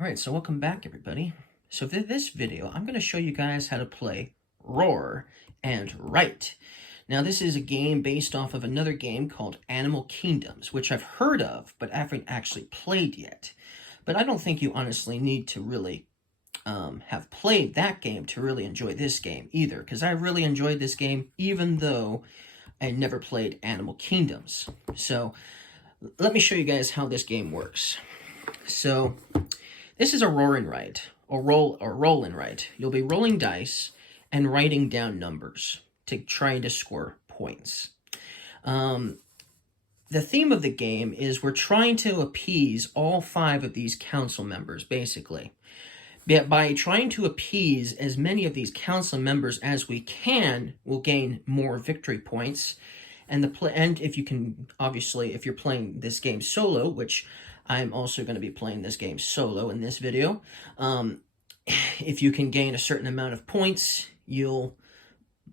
Alright, so welcome back everybody. So for this video, I'm going to show you guys how to play Roar and Write. Now this is a game based off of another game called Animal Kingdoms, which I've heard of, but I haven't actually played yet. But I don't think you honestly need to really have played that game to really enjoy this game either, because I really enjoyed this game even though I never played Animal Kingdoms. So let me show you guys how this game works. So this is a roar and write, or roll and write. You'll be rolling dice and writing down numbers to try to score points. The theme of the game is we're trying to appease all 5 of these council members, basically. But by trying to appease as many of these council members as we can, we'll gain more victory points. And if you can, obviously, if you're playing this game solo, which I'm also going to be playing this game solo in this video, if you can gain a certain amount of points, you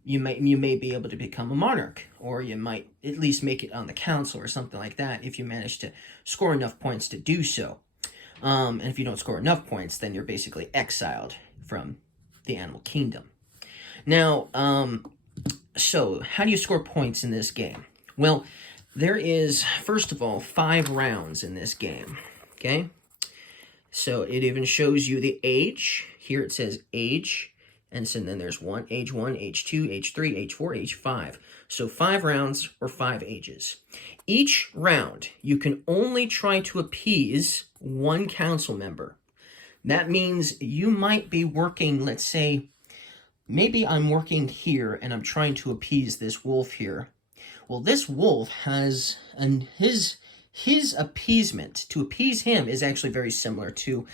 may be able to become a monarch, or you might at least make it on the council or something like that if you manage to score enough points to do so. And if you don't score enough points, then you're basically exiled from the Animal Kingdom. Now, so how do you score points in this game? Well, there is, first of all, 5 rounds in this game, okay? So it even shows you the age. Here it says age, and so then there's age 1, age 2, age 3, age 4, age 5. So 5 rounds or 5 ages. Each round, you can only try to appease 1 council member. That means you might be working, let's say, maybe I'm working here and I'm trying to appease this wolf here. Well, this wolf has, and his appeasement, to appease him, is actually very similar to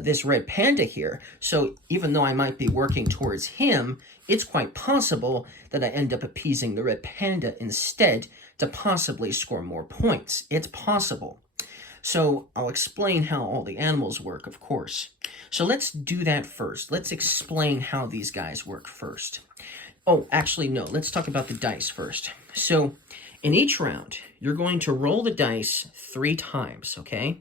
this red panda here. So even though I might be working towards him, it's quite possible that I end up appeasing the red panda instead to possibly score more points. It's possible. So I'll explain how all the animals work, of course. So let's do that first. Let's explain how these guys work first. Oh, actually, no. Let's talk about the dice first. So in each round, you're going to roll the dice 3 times, okay?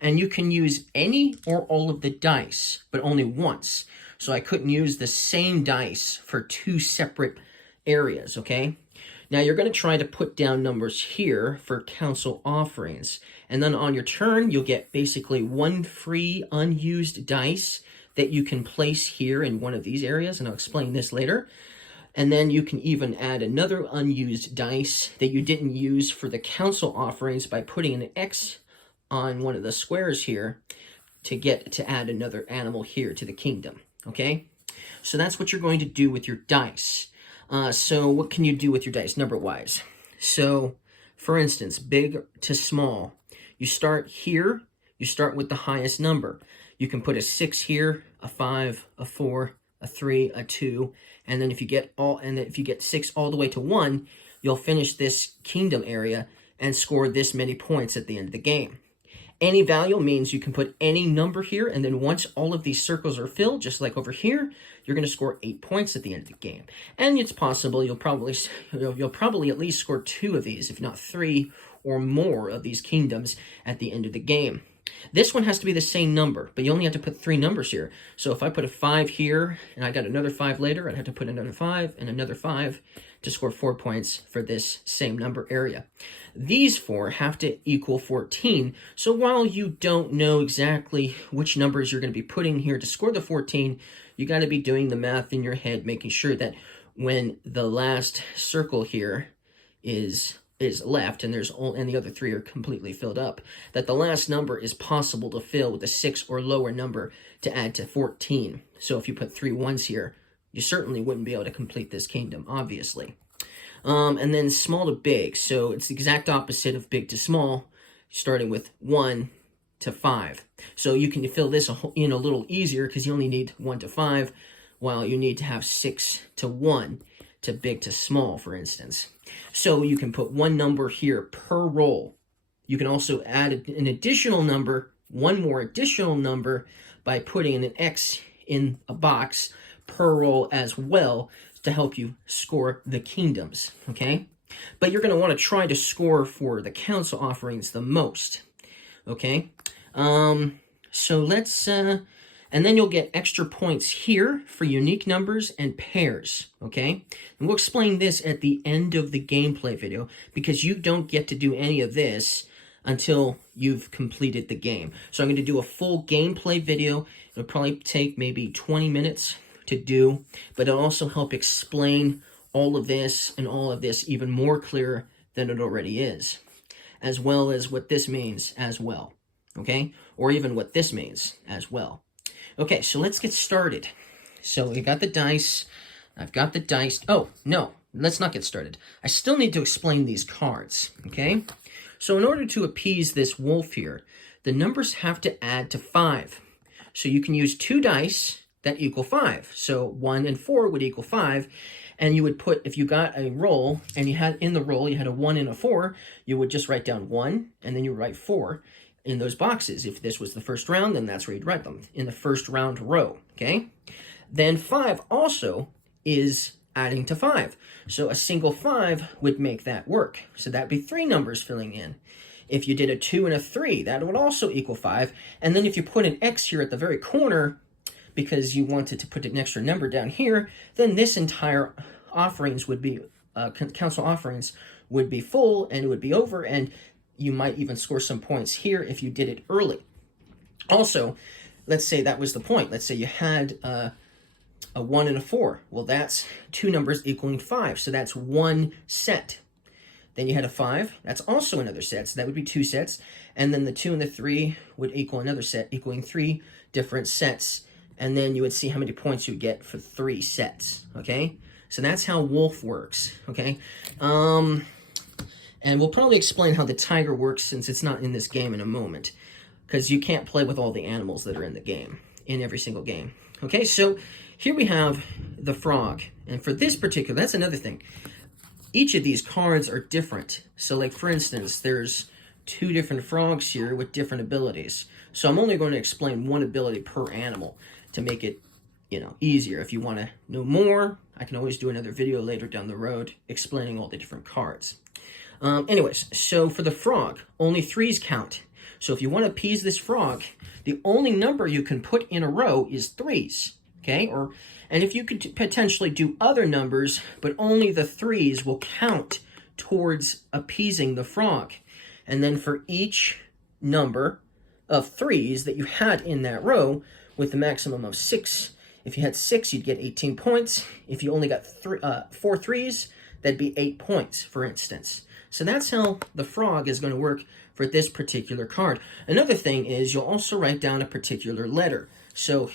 And you can use any or all of the dice, but only once. So I couldn't use the same dice for 2 separate areas, okay? Now you're going to try to put down numbers here for council offerings. And then on your turn, you'll get basically 1 free unused dice that you can place here in one of these areas, and I'll explain this later. And then you can even add another unused dice that you didn't use for the council offerings by putting an X on one of the squares here to add another animal here to the kingdom, okay? So that's what you're going to do with your dice. So what can you do with your dice number-wise? So, for instance, big to small. You start here, you start with the highest number. You can put a 6 here, a 5, a 4, a 3, a 2, and then if you get 6 all the way to 1, you'll finish this kingdom area and score this many points at the end of the game. Any value means you can put any number here, and then once all of these circles are filled, just like over here, you're going to score 8 points at the end of the game. And it's possible you'll probably at least score 2 of these, if not 3 or more of these kingdoms at the end of the game. This one has to be the same number, but you only have to put 3 numbers here. So if I put a 5 here, and I got another 5 later, I'd have to put another 5 and another 5 to score 4 points for this same number area. These 4 have to equal 14, so while you don't know exactly which numbers you're going to be putting here to score the 14, you got to be doing the math in your head, making sure that when the last circle here is left, and the other 3 are completely filled up, that the last number is possible to fill with a 6 or lower number to add to 14. So if you put 3 1s here, you certainly wouldn't be able to complete this kingdom, obviously. And then small to big, so it's the exact opposite of big to small, starting with 1 to 5. So you can fill this in a little easier because you only need 1 to 5, while you need to have 6 to 1 to big to small, for instance. So you can put 1 number here per roll. You can also add an additional number, 1 more additional number, by putting an X in a box per roll as well to help you score the kingdoms, okay? But you're going to want to try to score for the council offerings the most, okay? So let's, and then you'll get extra points here for unique numbers and pairs, okay? And we'll explain this at the end of the gameplay video, because you don't get to do any of this until you've completed the game. So I'm going to do a full gameplay video. It'll probably take maybe 20 minutes to do, but it'll also help explain all of this and all of this even more clear than it already is, as well as what this means as well, okay? Or even what this means as well. Okay, so let's get started. So we got the dice. I've got the dice. Oh, no, let's not get started. I still need to explain these cards, okay? So in order to appease this wolf here, the numbers have to add to 5. So you can use 2 dice that equal 5. So 1 and 4 would equal 5. And you would put, if you got a roll, and you had in the roll, you had a 1 and a 4, you would just write down 1, and then you write 4 in those boxes. If this was the first round, then that's where you'd write them, in the first round row, okay? Then 5 also is adding to 5. So a single 5 would make that work. So that'd be 3 numbers filling in. If you did a 2 and a 3, that would also equal 5. And then if you put an X here at the very corner, because you wanted to put an extra number down here, then this entire offerings would be, council offerings would be full, and it would be over, and you might even score some points here if you did it early. Also, let's say that was the point. Let's say you had a 1 and a 4. Well, that's 2 numbers equaling 5, so that's 1 set. Then you had a 5. That's also another set, so that would be 2 sets. And then the 2 and the 3 would equal another set, equaling 3 different sets. And then you would see how many points you would get for 3 sets, okay? So that's how wolf works, okay? And we'll probably explain how the tiger works, since it's not in this game, in a moment, because you can't play with all the animals that are in the game, in every single game. Okay, so here we have the frog. And for this particular, that's another thing. Each of these cards are different. So like, for instance, there's 2 different frogs here with different abilities. So I'm only going to explain 1 ability per animal to make it, you know, easier. If you want to know more, I can always do another video later down the road explaining all the different cards. Anyways, so for the frog, only 3s count. So if you want to appease this frog, the only number you can put in a row is 3s, okay? And if you could potentially do other numbers, but only the 3s will count towards appeasing the frog. And then for each number of 3s that you had in that row, with the maximum of 6, if you had 6, you'd get 18 points. If you only got 4 3s, that'd be 8 points, for instance. So that's how the frog is going to work for this particular card. Another thing is you'll also write down a particular letter. So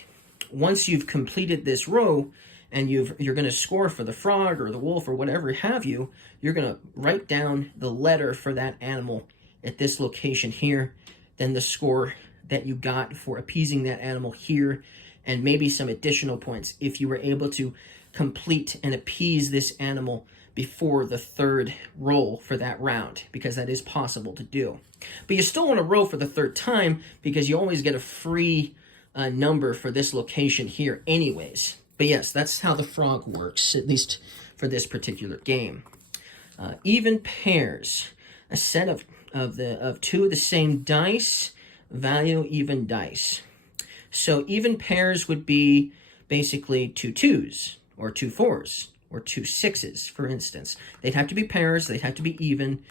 once you've completed this row and you're going to score for the frog or the wolf or whatever have you, you're going to write down the letter for that animal at this location here, then the score that you got for appeasing that animal here, and maybe some additional points if you were able to complete and appease this animal before the 3rd roll for that round, because that is possible to do. But you still want to roll for the 3rd time, because you always get a free number for this location here anyways. But yes, that's how the frog works, at least for this particular game. Even pairs, a set of 2 of the same dice, value even dice. So even pairs would be basically 2 2s, or 2 4s, or 2 6s, for instance. They'd have to be pairs, they'd have to be even,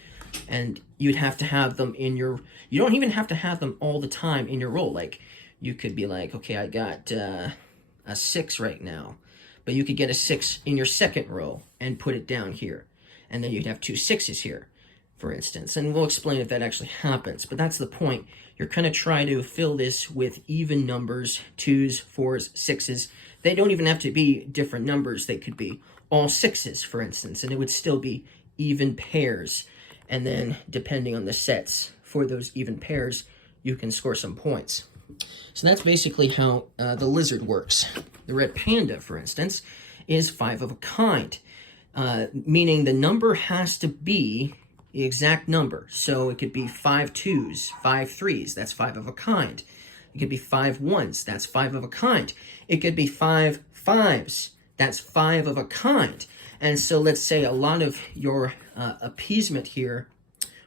and you'd have to have them in your, you don't even have to have them all the time in your roll. Like, you could be like, okay, I got a 6 right now, but you could get a 6 in your 2nd row and put it down here. And then you'd have 2 6s here, for instance. And we'll explain if that actually happens, but that's the point. You're going to try to fill this with even numbers, 2s, 4s, 6s. They don't even have to be different numbers. They could be all 6s, for instance, and it would still be even pairs. And then, depending on the sets for those even pairs, you can score some points. So that's basically how the lizard works. The red panda, for instance, is 5 of a kind, meaning the number has to be the exact number. So it could be 5 2s, 5 3s, that's 5 of a kind. It could be 5 1s, that's 5 of a kind. It could be 5 5s, that's 5 of a kind. And so let's say a lot of your appeasement here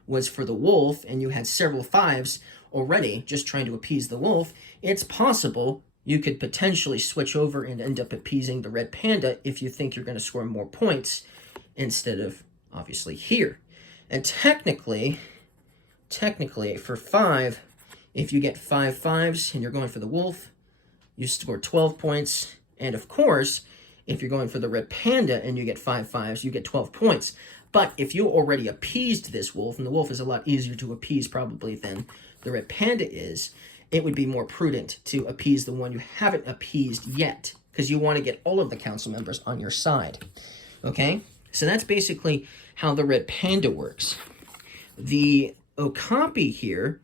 was for the wolf, and you had several 5s, already just trying to appease the wolf, it's possible you could potentially switch over and end up appeasing the red panda if you think you're going to score more points instead of, obviously, here. And technically, for 5, if you get 5 5s and you're going for the wolf, you score 12 points. And of course, if you're going for the red panda and you get 5 5s, you get 12 points. But if you already appeased this wolf, and the wolf is a lot easier to appease probably than the red panda is, it would be more prudent to appease the one you haven't appeased yet, because you want to get all of the council members on your side. Okay? So that's basically how the red panda works. The okapi here,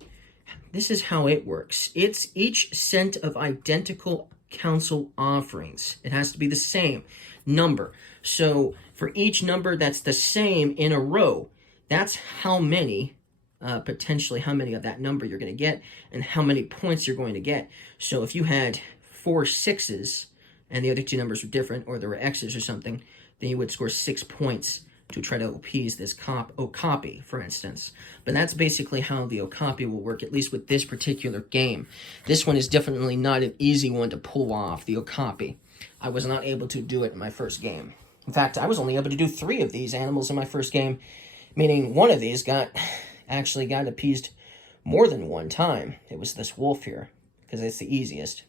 this is how it works. It's each cent of identical council offerings. It has to be the same number. So for each number that's the same in a row, that's how many, potentially how many of that number you're going to get and how many points you're going to get. So if you had 4 6s and the other 2 numbers were different, or there were X's or something, then you would score 6 points to try to appease this okapi, for instance. But that's basically how the okapi will work, at least with this particular game. This one is definitely not an easy one to pull off, the okapi. I was not able to do it in my first game. In fact, I was only able to do 3 of these animals in my first game, meaning one of these actually got appeased more than one time. It was this wolf here, because it's the easiest.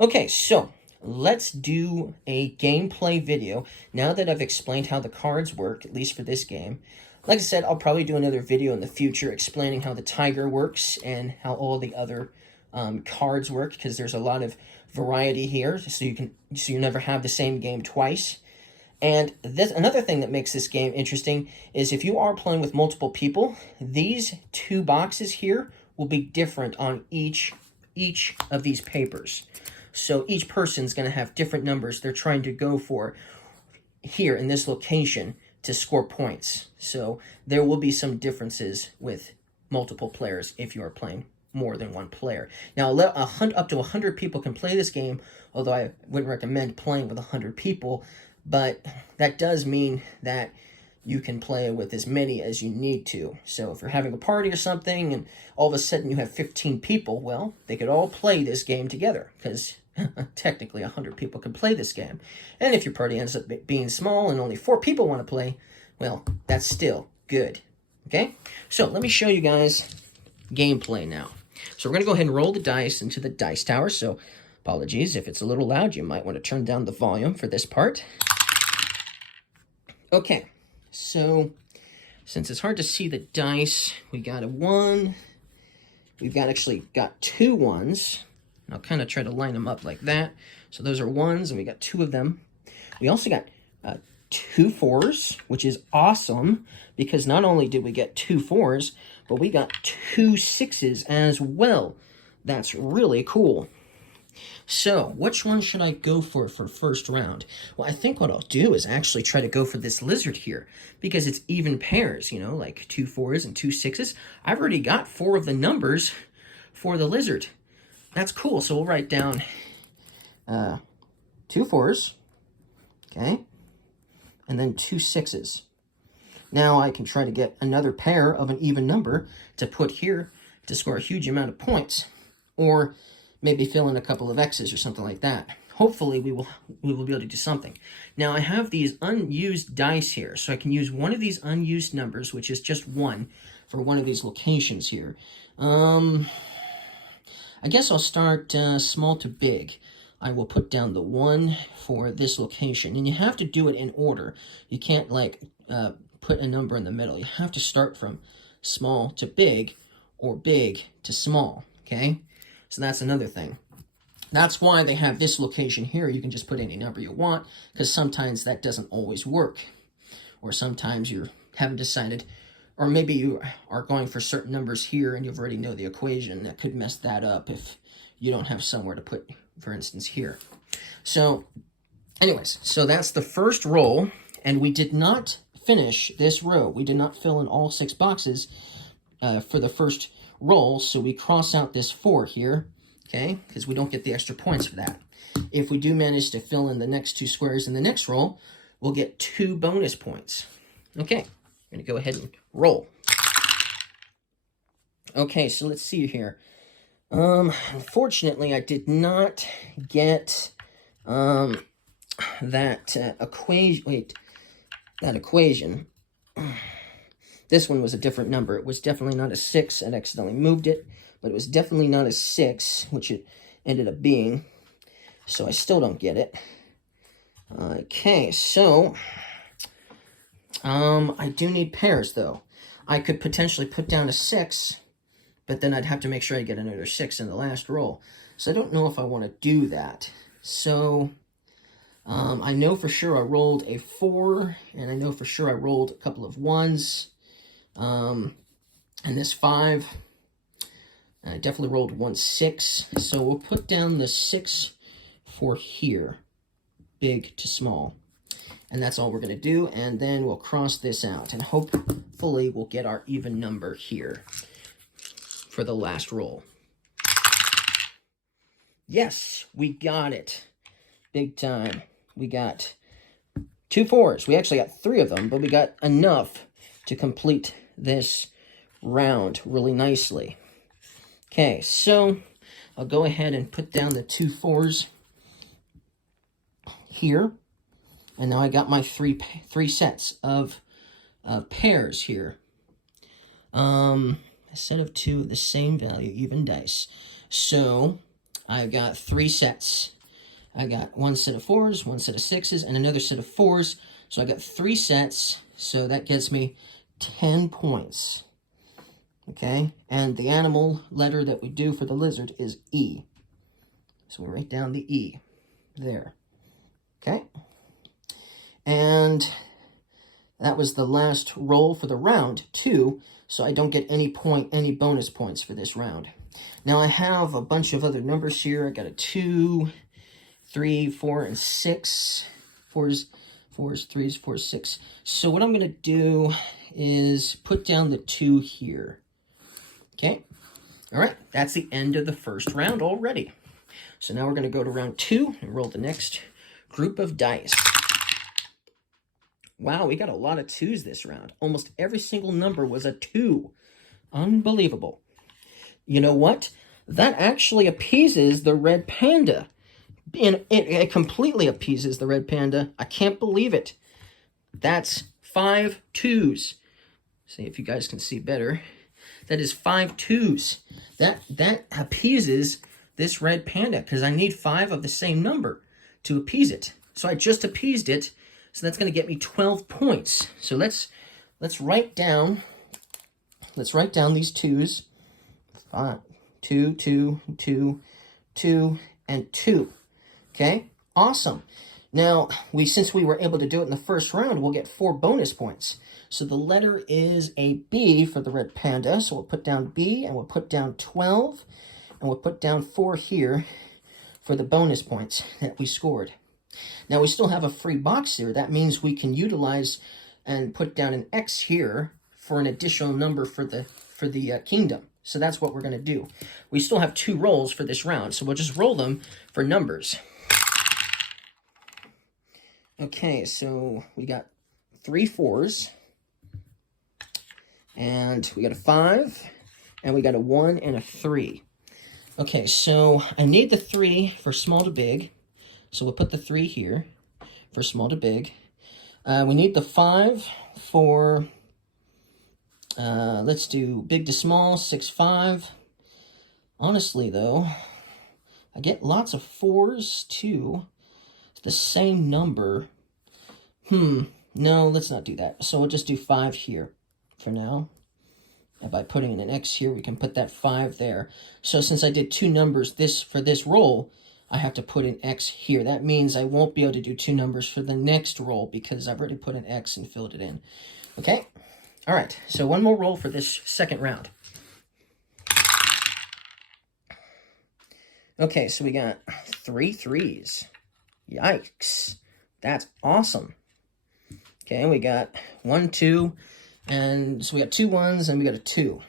Okay, so let's do a gameplay video now that I've explained how the cards work, at least for this game. Like I said, I'll probably do another video in the future explaining how the tiger works and how all the other cards work, because there's a lot of variety here, so you never have the same game twice. And another thing that makes this game interesting is if you are playing with multiple people, these 2 boxes here will be different on each of these papers. So each person's going to have different numbers they're trying to go for here in this location to score points. So there will be some differences with multiple players if you are playing more than one player. Now, up to 100 people can play this game, although I wouldn't recommend playing with 100 people, but that does mean that you can play with as many as you need to. So if you're having a party or something and all of a sudden you have 15 people, well, they could all play this game together, because technically 100 people can play this game. And if your party ends up being small and only 4 people want to play, well, that's still good. Okay? So let me show you guys gameplay now. So we're going to go ahead and roll the dice into the dice tower. So apologies if it's a little loud. You might want to turn down the volume for this part. Okay, so since it's hard to see the dice, we got a 1. We've actually got 2 1s. And I'll kind of try to line them up like that. So those are 1s, and we got 2 of them. We also got 2 4s, which is awesome, because not only did we get 2 4s, but we got 2 6s as well. That's really cool. So, which one should I go for first round? Well, I think what I'll do is actually try to go for this lizard here, because it's even pairs, you know, like 2 4s and 2 6s. I've already got 4 of the numbers for the lizard. That's cool. So we'll write down 2 4s, okay, and then 2 6s. Now I can try to get another pair of an even number to put here to score a huge amount of points, or maybe fill in a couple of X's or something like that. Hopefully we will be able to do something. Now I have these unused dice here, so I can use one of these unused numbers, which is just 1, for one of these locations here. I guess I'll start small to big. I will put down the 1 for this location, and you have to do it in order. You can't like put a number in the middle. You have to start from small to big or big to small, okay? So that's another thing. That's why they have this location here. You can just put any number you want, because sometimes that doesn't always work. Or sometimes you haven't decided, or maybe you are going for certain numbers here and you already know the equation. That could mess that up if you don't have somewhere to put, for instance, here. So anyways, so that's the first roll, and we did not finish this row. We did not fill in all 6 boxes for the first roll, so we cross out this 4 here, okay, because we don't get the extra points for that. If we do manage to fill in the next 2 squares in the next roll, we'll get 2 bonus points. Okay, I'm going to go ahead and roll. Okay, so let's see here. Unfortunately, I did not get that equation. Wait, that equation. This one was a different number. It was definitely not a 6. I accidentally moved it, but it was definitely not a 6, which it ended up being. So I still don't get it. Okay, so I do need pairs, though. I could potentially put down a 6, but then I'd have to make sure I get another 6 in the last roll. So I don't know if I want to do that. So I know for sure I rolled a 4, and I know for sure I rolled a couple of 1s. And this 5, I definitely rolled 1 6. So we'll put down the 6 for here, big to small. And that's all we're going to do, and then we'll cross this out, and hopefully we'll get our even number here for the last roll. Yes, we got it. Big time. We got 2 4s. We actually got 3 of them, but we got enough to complete this round really nicely. Okay, so I'll go ahead and put down the 2 4s here. And now I got my three sets of pairs here. A set of 2 of the same value, even dice. So I got 3 sets. I got 1 set of 4s, 1 set of 6s, and another set of 4s. So I got 3 sets. So that gets me 10 points. Okay, and the animal letter that we do for the lizard is E. So we write down the E there. Okay. And that was the last roll for the round, too, so I don't get any bonus points for this round. Now, I have a bunch of other numbers here. I got a 2, 3, 4, and 6. 4s, 3s, 4, 6. So what I'm going to do is put down the 2 here. Okay? All right, that's the end of the first round already. So now we're going to go to round 2 and roll the next group of dice. Wow, we got a lot of 2s this round. Almost every single number was a 2. Unbelievable. You know what? That actually appeases the red panda. And it completely appeases the red panda. I can't believe it. That's 5 2s. See if you guys can see better. That is 5 2s. That appeases this red panda because I need 5 of the same number to appease it. So I just appeased it. So that's going to get me 12 points. So let's write down these 2s. 5, 2, 2, 2, 2, and 2. Okay? Awesome. Now, since we were able to do it in the first round, we'll get 4 bonus points. So the letter is a B for the red panda. So we'll put down B, and we'll put down 12, and we'll put down 4 here for the bonus points that we scored. Now, we still have a free box here. That means we can utilize and put down an X here for an additional number for the kingdom. So that's what we're going to do. We still have 2 rolls for this round, so we'll just roll them for numbers. Okay, so we got 3 4s, and we got a 5, and we got a 1 and a 3. Okay, so I need the 3 for small to big. So we'll put the 3 here for small to big. We need the 5 for, let's do big to small, 6, 5. Honestly, though, I get lots of 4s, too. It's the same number. No, let's not do that. So we'll just do 5 here for now. And by putting in an X here, we can put that 5 there. So since I did 2 numbers for this roll, I have to put an X here. That means I won't be able to do 2 numbers for the next roll because I've already put an X and filled it in. Okay? All right, so 1 more roll for this second round. Okay, so we got 3 3s. Yikes. That's awesome. Okay, we got 1, 2, and so we got 2 1s and we got a 2.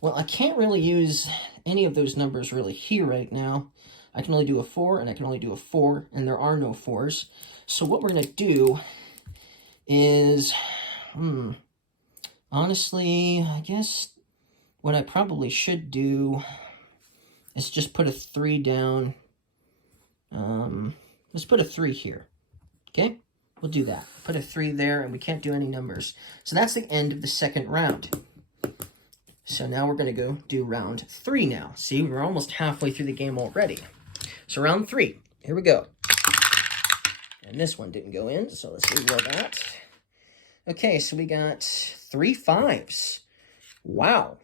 Well, I can't really use any of those numbers really here right now. I can only do a 4, and I can only do a 4, and there are no 4s. So what we're going to do is, honestly, I guess what I probably should do is just put a 3 down. Let's put a 3 here. Okay? We'll do that. Put a 3 there, and we can't do any numbers. So that's the end of the second round. So now we're going to go do round 3 now. See, we're almost halfway through the game already. So round 3. Here we go. And this one didn't go in, so let's reroll that. Okay, so we got 3 5s. Wow.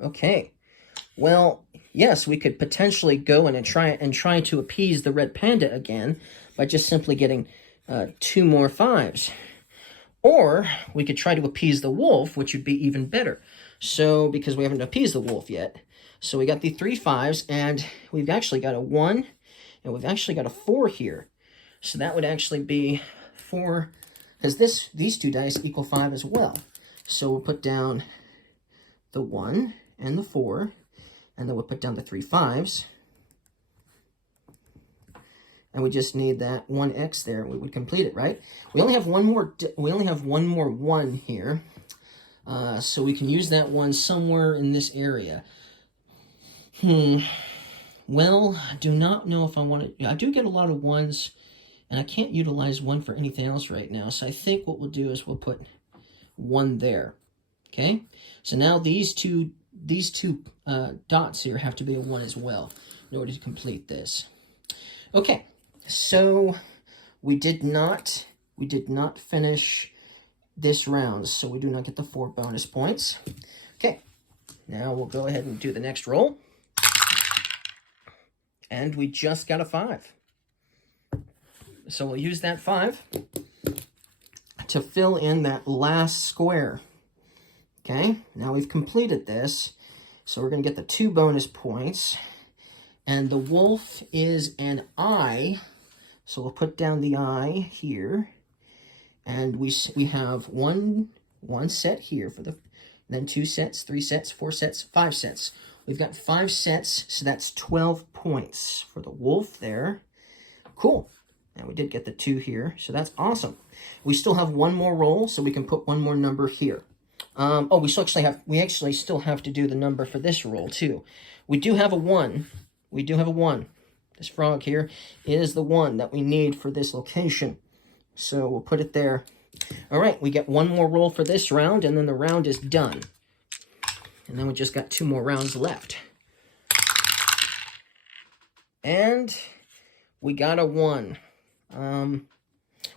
Okay. Well, yes, we could potentially go in and try to appease the red panda again by just simply getting 2 more 5s. Or we could try to appease the wolf, which would be even better. So, because we haven't appeased the wolf yet. So we got the 3 5s, and we've actually got a 1, and we've actually got a 4 here. So that would actually be 4, because these 2 dice equal 5 as well. So we'll put down the 1 and the 4, and then we'll put down the 3 5s. And we just need that 1x there. We would complete it, right? We only have one more 1 here. So we can use that 1 somewhere in this area. Well, I do not know if I want to... I do get a lot of 1s, and I can't utilize 1 for anything else right now. So I think what we'll do is we'll put 1 there. Okay? So now these two dots here have to be a 1 as well in order to complete this. Okay, so we did not finish this round, so we do not get the 4 bonus points. Okay, now we'll go ahead and do the next roll. And we just got a 5. So we'll use that 5 to fill in that last square. Okay, now we've completed this, so we're going to get the 2 bonus points. And the wolf is an eye, so we'll put down the eye here. And we have one set here for then 2 sets, 3 sets, 4 sets, 5 sets. We've got 5 sets, so that's 12 points for the wolf there. Cool. And we did get the 2 here, so that's awesome. We still have 1 more roll, so we can put 1 more number here. We actually still have to do the number for this roll too. We do have a 1. We do have a 1. This frog here is the 1 that we need for this location. So we'll put it there. All right, we get 1 more roll for this round, and then the round is done. And then we just got 2 more rounds left. And we got a 1.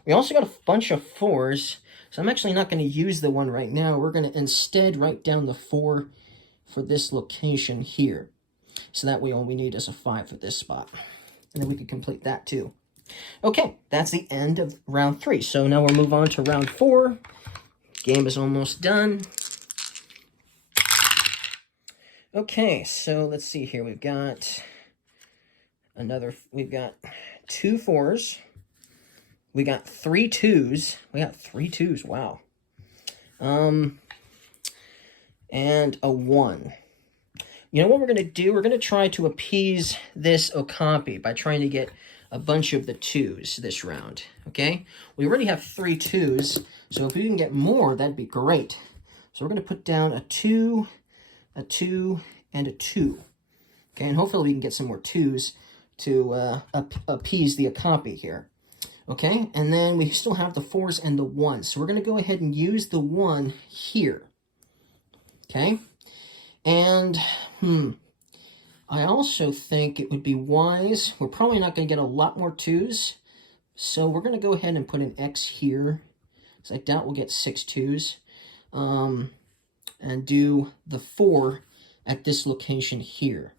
We also got a bunch of 4s, so I'm actually not going to use the 1 right now. We're going to instead write down the 4 for this location here. So that way all we need is a 5 for this spot. And then we can complete that too. Okay, that's the end of round 3. So now we'll move on to round 4. Game is almost done. Okay, so let's see here. We've got 2 4s. We got 3 2s. We got 3 2s, wow. And a 1. You know what we're going to do? We're going to try to appease this Okapi by trying to get a bunch of the 2s this round, okay? We already have 3 2s, so if we can get more, that'd be great. So we're going to put down a 2, a 2, and a 2. Okay, and hopefully we can get some more 2s to appease the Okapi here. Okay, and then we still have the 4s and the 1s. So we're going to go ahead and use the 1 here. Okay, and I also think it would be wise. We're probably not going to get a lot more 2s. So we're going to go ahead and put an X here, because I doubt we'll get 6 2s. And do the 4 at this location here.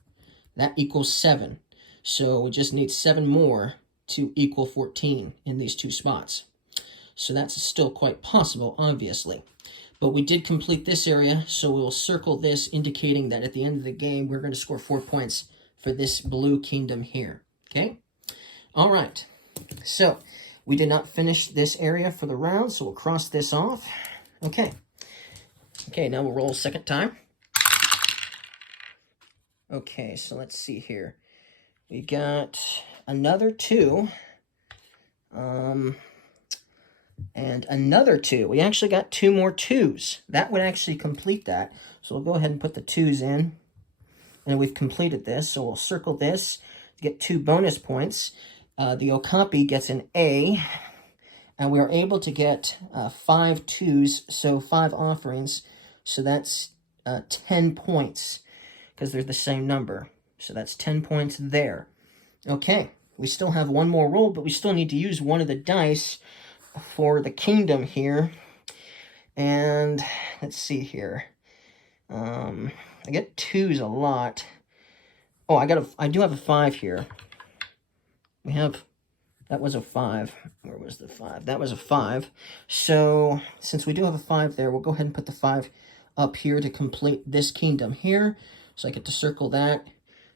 That equals 7. So we just need 7 more to equal 14 in these 2 spots. So that's still quite possible, obviously. But we did complete this area, so we'll circle this, indicating that at the end of the game, we're going to score 4 points for this blue kingdom here. Okay? All right. So we did not finish this area for the round, so we'll cross this off. Okay. Okay, now we'll roll a second time. Okay, so let's see here. We got another 2. and another 2. We actually got 2 more 2s. That would actually complete that. So we'll go ahead and put the 2s in, and we've completed this. So we'll circle this to get 2 bonus points. The Okapi gets an A, and we are able to get 5 2s, so 5 offerings. So that's 10 points, because they're the same number. So that's 10 points there. Okay, we still have one more roll, but we still need to use one of the dice for the kingdom here. And let's see here. I get 2s a lot. Oh, I do have a 5 here. That was a 5. Where was the 5? That was a 5. So since we do have a 5 there, we'll go ahead and put the 5 up here to complete this kingdom here. So I get to circle that,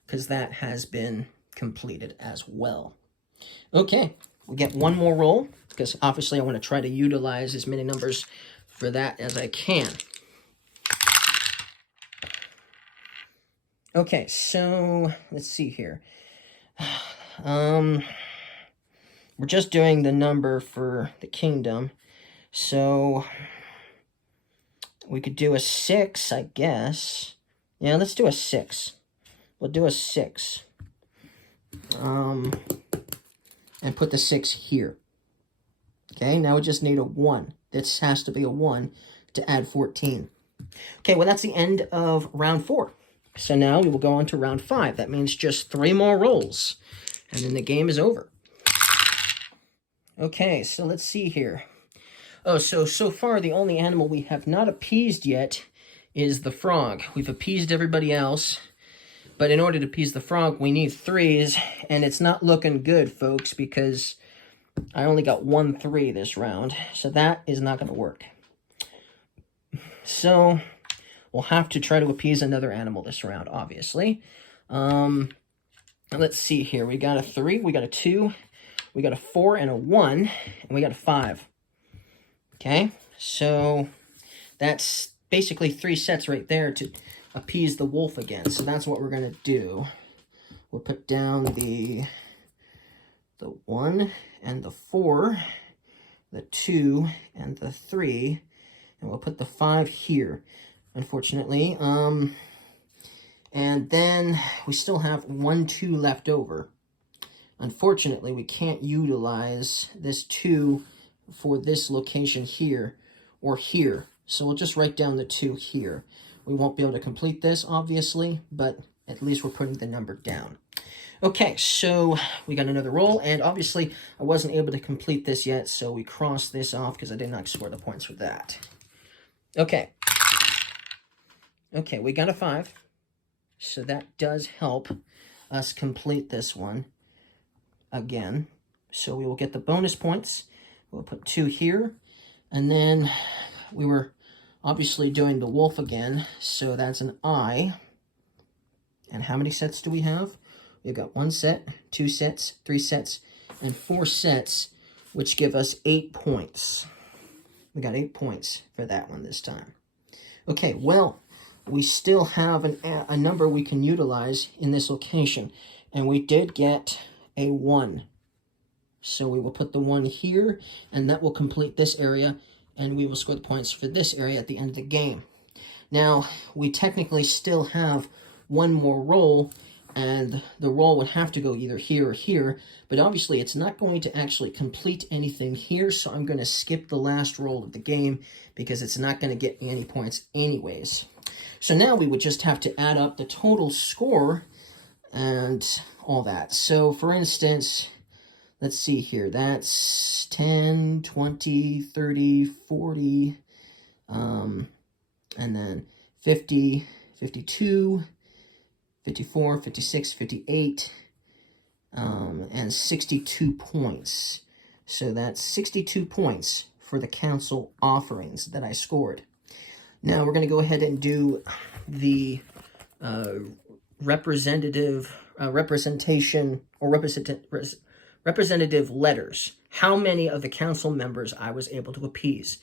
because that has been completed as well. Okay, we get one more roll, because obviously I want to try to utilize as many numbers for that as I can. Okay, so let's see here. We're just doing the number for the kingdom, so we could do a 6, I guess. Yeah, let's do a 6. We'll do a 6. And put the 6 here. Okay, now we just need a 1. This has to be a 1 to add 14. Okay, well, that's the end of round 4. So now we will go on to round 5. That means just 3 more rolls, and then the game is over. Okay, so let's see here. Oh, so far the only animal we have not appeased yet is the frog. We've appeased everybody else, but in order to appease the frog, we need 3s, and it's not looking good, folks, because I only got 1 3 this round, so that is not going to work. So we'll have to try to appease another animal this round, obviously. Let's see here. We got a 3, we got a 2, we got a 4 and a 1, and we got a 5. Okay, so that's basically 3 sets right there to appease the wolf again. So that's what we're going to do. We'll put down the 1 and the 4, the 2 and the 3, and we'll put the 5 here, unfortunately. And then we still have 1 2 left over. Unfortunately, we can't utilize this 2 for this location here or here. So we'll just write down the 2 here. We won't be able to complete this, obviously, but at least we're putting the number down. Okay, so we got another roll, and obviously I wasn't able to complete this yet, so we crossed this off because I did not score the points for that. Okay. Okay, we got a 5, so that does help us complete this one again. So we will get the bonus points. We'll put 2 here, and then we were obviously doing the wolf again, so that's an I. And how many sets do we have? We've got 1 set, 2 sets, 3 sets, and 4 sets, which give us 8 points. We got 8 points for that one this time. Okay, well, we still have a number we can utilize in this location, and we did get a 1. So we will put the 1 here, and that will complete this area, and we will score the points for this area at the end of the game. Now, we technically still have 1 more roll, and the roll would have to go either here or here, but obviously it's not going to actually complete anything here, so I'm going to skip the last roll of the game because it's not going to get me any points anyways. So now we would just have to add up the total score and all that. So for instance, let's see here, that's 10, 20, 30, 40, and then 50, 52, 54, 56, 58, and 62 points. So that's 62 points for the council offerings that I scored. Now we're going to go ahead and do the representative letters. How many of the council members I was able to appease?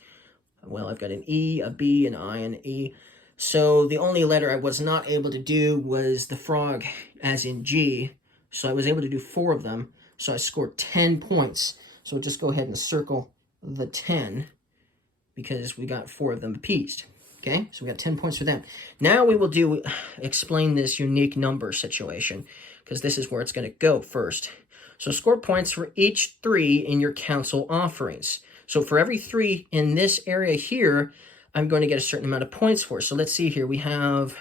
Well, I've got an E, a B, an I, and an E. So the only letter I was not able to do was the frog, as in G. So I was able to do 4 of them. So I scored 10 points. So we'll just go ahead and circle the 10 because we got 4 of them appeased. Okay, so we got 10 points for them. Now we will explain this unique number situation, because this is where it's going to go first. So score points for each 3 in your council offerings. So for every 3 in this area here, I'm going to get a certain amount of points for. So let's see here. We have,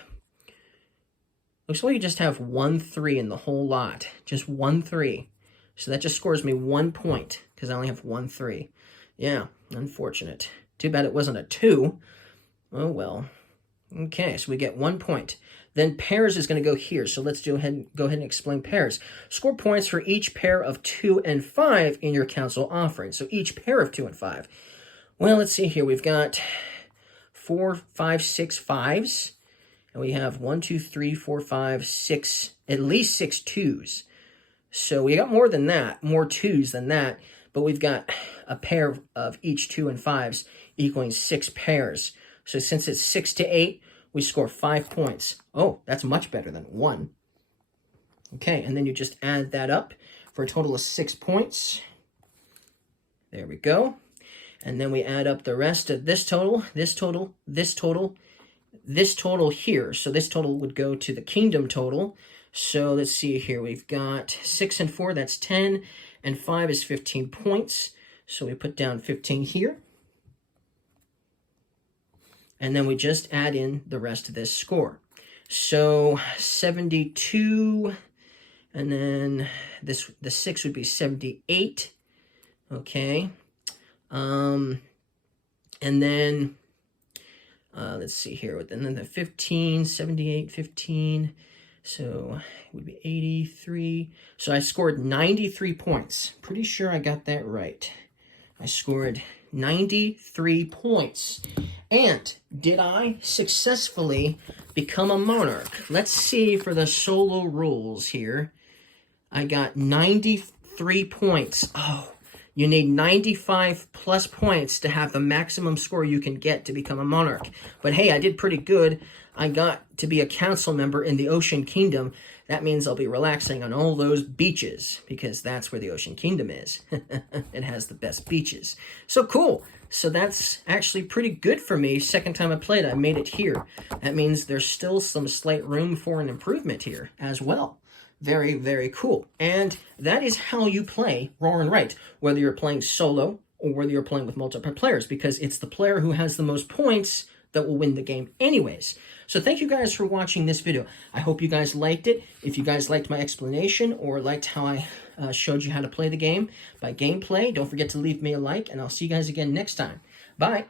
looks like you just have 1 3 in the whole lot. Just 1 3. So that just scores me 1 point, because I only have 1 3. Yeah, unfortunate. Too bad it wasn't a 2. Oh, well. Okay, so we get 1 point. Then pairs is going to go here. So let's go ahead and explain pairs. Score points for each pair of 2 and 5 in your council offering. So each pair of 2 and 5. Well, let's see here. We've got 4, 5, 6 5s. And we have 1, 2, 3, 4, 5, 6, at least 6 2s. So we got more than that, more 2s than that. But we've got a pair of each 2 and 5s equaling 6 pairs. So since it's 6 to 8, we score 5 points. Oh, that's much better than 1. Okay, and then you just add that up for a total of 6 points. There we go. And then we add up the rest of this total, this total, this total, this total here. So this total would go to the kingdom total. So let's see here. We've got 6 and 4, that's 10, and 5 is 15 points. So we put down 15 here. And then we just add in the rest of this score. So 72, and then the 6 would be 78. Okay. And then let's see here. And then the 15, 78, 15. So it would be 83. So I scored 93 points. Pretty sure I got that right. I scored 93 points. And did I successfully become a monarch? Let's see for the solo rules here. I got 93 points. Oh, you need 95 plus points to have the maximum score you can get to become a monarch. But hey, I did pretty good. I got to be a council member in the Ocean Kingdom. That means I'll be relaxing on all those beaches, because that's where the Ocean Kingdom is. It has the best beaches. So cool. So that's actually pretty good for me. Second time I played, I made it here. That means there's still some slight room for an improvement here as well. Very, very cool. And that is how you play Roar and Write, whether you're playing solo or whether you're playing with multiple players, because it's the player who has the most points that will win the game anyways. So thank you guys for watching this video. I hope you guys liked it. If you guys liked my explanation or liked how I showed you how to play the game by gameplay, don't forget to leave me a like, and I'll see you guys again next time. Bye.